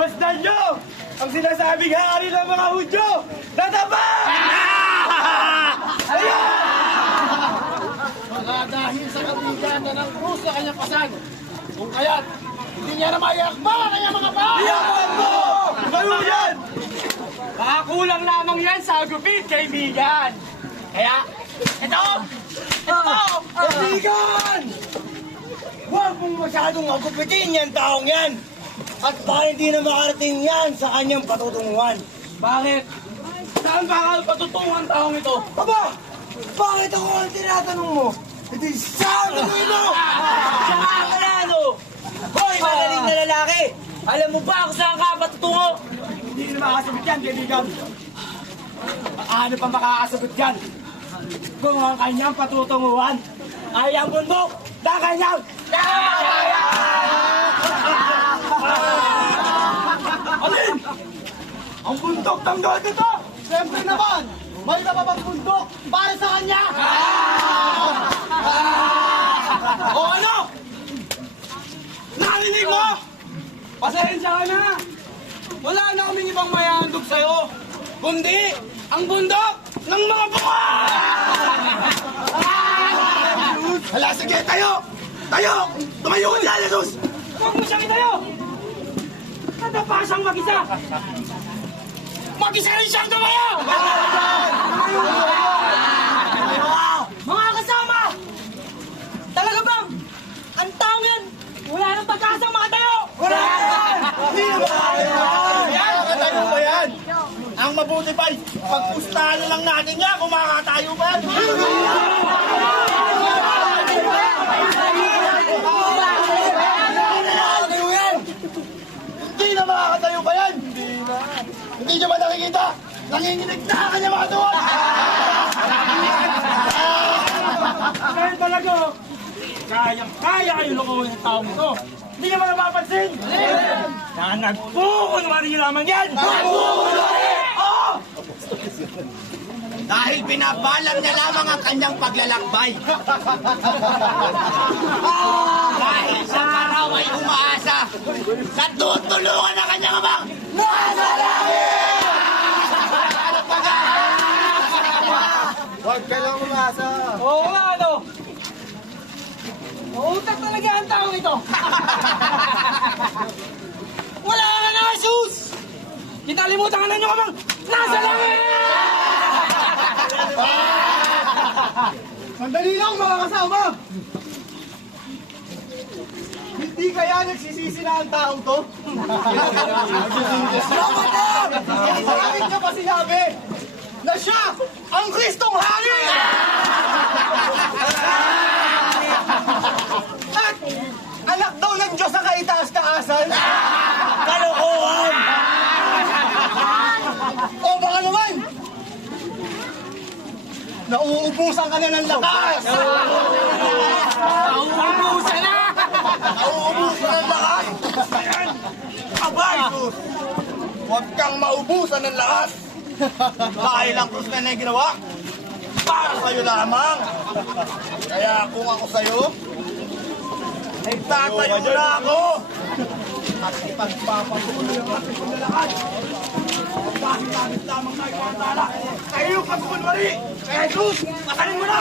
Masdan nyo ang sinasabing hari ng mga Hudyo! Natapa! Ayun! Mga dahil sa kabigan na ng krus sa kanyang pasan. Kung kaya't hindi niya na maiakba ang kanyang mga paa! Iyakan mo! Ano yan? Makakulang lamang yan sa gupit, kaibigan. Kaya, ito! Kaibigan! Huwag mong masyadong magupitin yan taong yan! At baka hindi na makarating yan sa kanyang patutunguhan. Bakit? Saan ba patutungan taong ito? Aba! Bakit ako ang tinatanong mo? Hindi siya ang tanongin mo! Siya nga ang manalo! Hoy, magaling na lalaki! Alam mo ba kung saan ka patutungo? Hindi na makakasagot yan, kaibigan. Ano pa makakasagot yan? Kung ang kanyang patutunguhan ay ang bundok na kanyang Alin? Ang bundok ng God ito! Siyempre naman, may napapang bundok para sa kanya! O ano? Narinig mo? Pasensya ka na. Wala na kaming ibang mayahandog sa'yo. Kundi ang bundok ng mga buka! Hala, sige, tayo! Tayo! Tumayo ka dyan, Jesus! Huwag mo siyang itayo! Nadapa siyang mag-isa! Mag-isa rin siyang tumayo! Mga kasama! Talaga bang? Ang taong yan! Wala nang pagkasang makatayo! Wala yan! Hindi na makakatayo! Yan, nakatayo ba yan? Ang mabuti pa'y pagpustahan na lang natin yan kung makakatayo ba yan. Hindi na makakatayo ba yan? Hindi nyo ba nakikita? Nanginginig na ang kanyang mga tuwan! Kaya talaga, kaya kayo lokohin ng taong ito. Hindi naman napapansin. Na nagpukunwari nyo lamang yan. Nagpukunwari! Oo! Dahil binabalang niya lamang ang kanyang paglalakbay. Dahil sa araw ay umaasa sa tutulungan ng kanyang amang nasa langit! Huwag ka lang umasa. Oo nga, ano? Mautak talaga ang taong ito! Wala ka na, Jesus! Kitalimutan ka na nyo kamang nasa langit! Sandali lang mga kasama! Hindi kaya nagsisisi na ang taong to? Bakit niya pa sinabi na siya ang Kristong Hari? At anak daw ng Diyos ang kaitaas-taasan? Kalokohan! O baka naman, nauubusan ka na ng lakas! Nauubusan na! Nauubusan ng lakas! Abay! Huwag kang maubusan ng lakas! Dahil ang krus na ginawa, para sa'yo lamang! Kaya kung ako sa'yo, nagtatayo na ako! At ipagpapatuloy ang ating paglalakad! Dahil lamang tayo ang tala! Kayo yung pagkukunwari! Kaya Jesus, pasanin mo na!